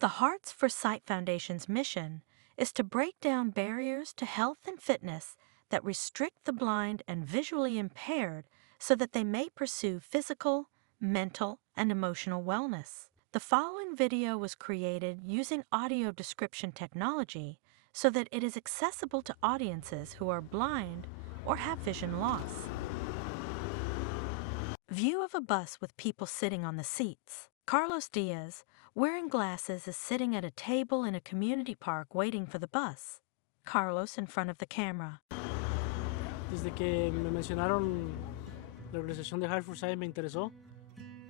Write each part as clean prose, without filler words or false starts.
The Hearts for Sight Foundation's mission is to break down barriers to health and fitness that restrict the blind and visually impaired so that they may pursue physical, mental, and emotional wellness. The following video was created using audio description technology so that it is accessible to audiences who are blind or have vision loss. View of a bus with people sitting on the seats. Carlos Diaz, wearing glasses, is sitting at a table in a community park waiting for the bus. Carlos in front of the camera. Desde que me mencionaron la organización de Heart for Sight me interesó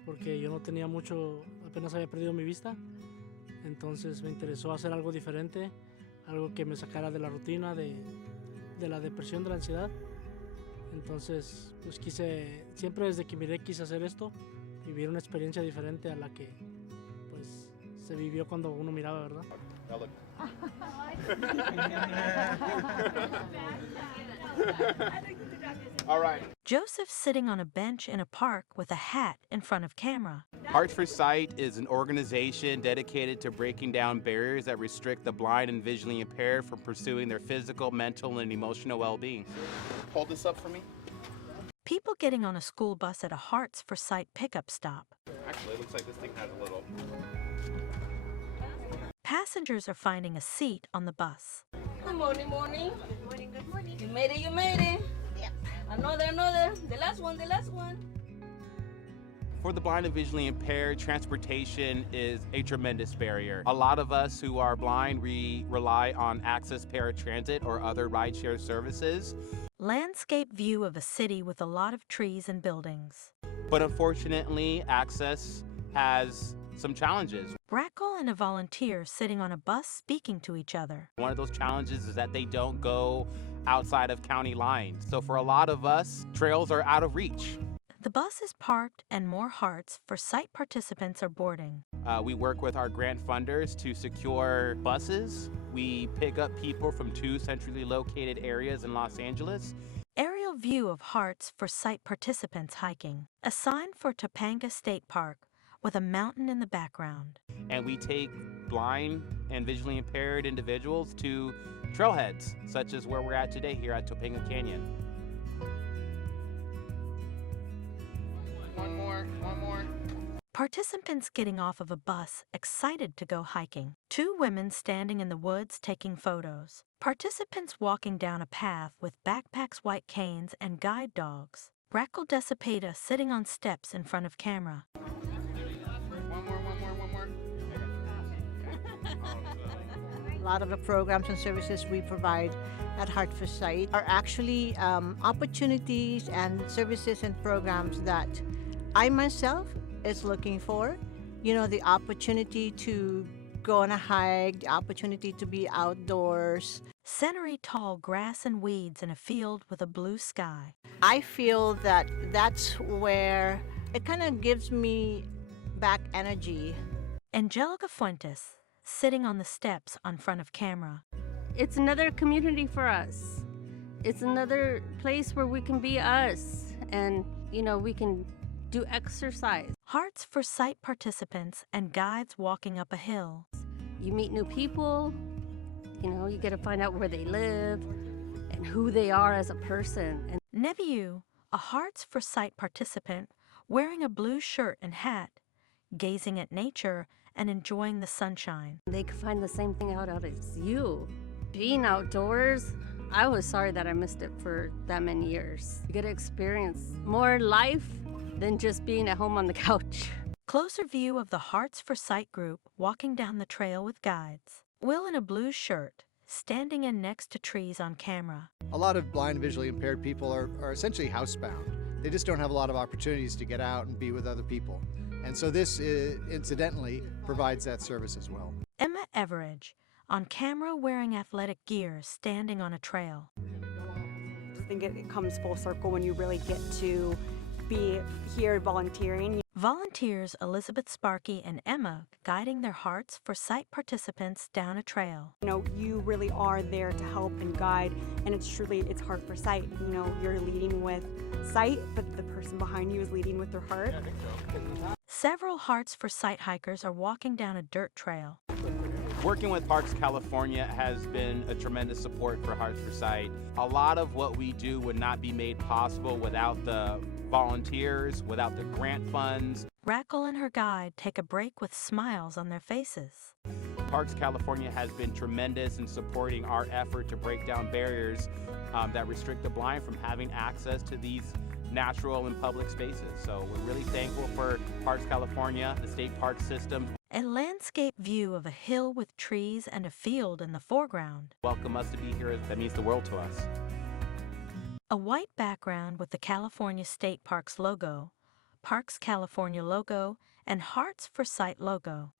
porque yo no tenía mucho, apenas había perdido mi vista, entonces me interesó hacer algo diferente, algo que me sacara de la rutina, de la depresión, de la ansiedad. Entonces, pues siempre desde que miré quise hacer esto, vivir una experiencia diferente a la que pues se vivió cuando uno miraba, ¿verdad? All right. Joseph sitting on a bench in a park with a hat in front of camera. Heart for Sight is an organization dedicated to breaking down barriers that restrict the blind and visually impaired from pursuing their physical, mental, and emotional well-being. Hold this up for me. People getting on a school bus at a Hearts for Sight pickup stop. Actually, it looks like this thing has a little... Passengers are finding a seat on the bus. Good morning, morning. Good morning, good morning. You made it, you made it. Yeah. Another. The last one. For the blind and visually impaired, transportation is a tremendous barrier. A lot of us who are blind, we rely on access paratransit or other rideshare services. Landscape view of a city with a lot of trees and buildings. But unfortunately, access has some challenges. Brackle and a volunteer sitting on a bus speaking to each other. One of those challenges is that they don't go outside of county lines. So for a lot of us, trails are out of reach. The bus is parked and more Hearts for Sight participants are boarding. We work with our grant funders to secure buses. We pick up people from 2 centrally located areas in Los Angeles. Aerial view of Hearts for Sight participants hiking. A sign for Topanga State Park with a mountain in the background. And we take blind and visually impaired individuals to trailheads, such as where we're at today here at Topanga Canyon. One more. Participants getting off of a bus, excited to go hiking. 2 women standing in the woods taking photos. Participants walking down a path with backpacks, white canes, and guide dogs. Brackle Desipata sitting on steps in front of camera. One more. A lot of the programs and services we provide at Heart for Sight are actually opportunities and services and programs that I myself is looking for. You know, the opportunity to go on a hike, the opportunity to be outdoors. Scenery, tall grass and weeds in a field with a blue sky. I feel that that's where it kind of gives me back energy. Angelica Fuentes sitting on the steps in front of camera. It's another community for us. It's another place where we can be us and, we can do exercise. Hearts for Sight participants and guides walking up a hill. You meet new people, you get to find out where they live and who they are as a person. And Neviu, a Hearts for Sight participant, wearing a blue shirt and hat, gazing at nature and enjoying the sunshine. they can find the same thing out as you. Being outdoors, I was sorry that I missed it for that many years. You get to experience more life than just being at home on the couch. Closer view of the Hearts for Sight group walking down the trail with guides. Will in a blue shirt, standing in next to trees on camera. A lot of blind and visually impaired people are essentially housebound. They just don't have a lot of opportunities to get out and be with other people. And so this incidentally provides that service as well. Emma Everidge, on camera wearing athletic gear, standing on a trail. I think it comes full circle when you really get to be here volunteering. Volunteers Elizabeth Sparky and Emma guiding their Hearts for Sight participants down a trail. You really are there to help and guide, and it's Heart for Sight. You're leading with sight, but the person behind you is leading with their heart. Several Hearts for Sight hikers are walking down a dirt trail. Working with Parks California has been a tremendous support for Hearts for Sight. A lot of what we do would not be made possible without the volunteers, without the grant funds. Raquel and her guide take a break with smiles on their faces. Parks California has been tremendous in supporting our effort to break down barriers that restrict the blind from having access to these natural and public spaces. So we're really thankful for Parks California, the state park system. A landscape view of a hill with trees and a field in the foreground. Welcome us to be here. That means the world to us. A white background with the California State Parks logo, Parks California logo, and Hearts for Sight logo.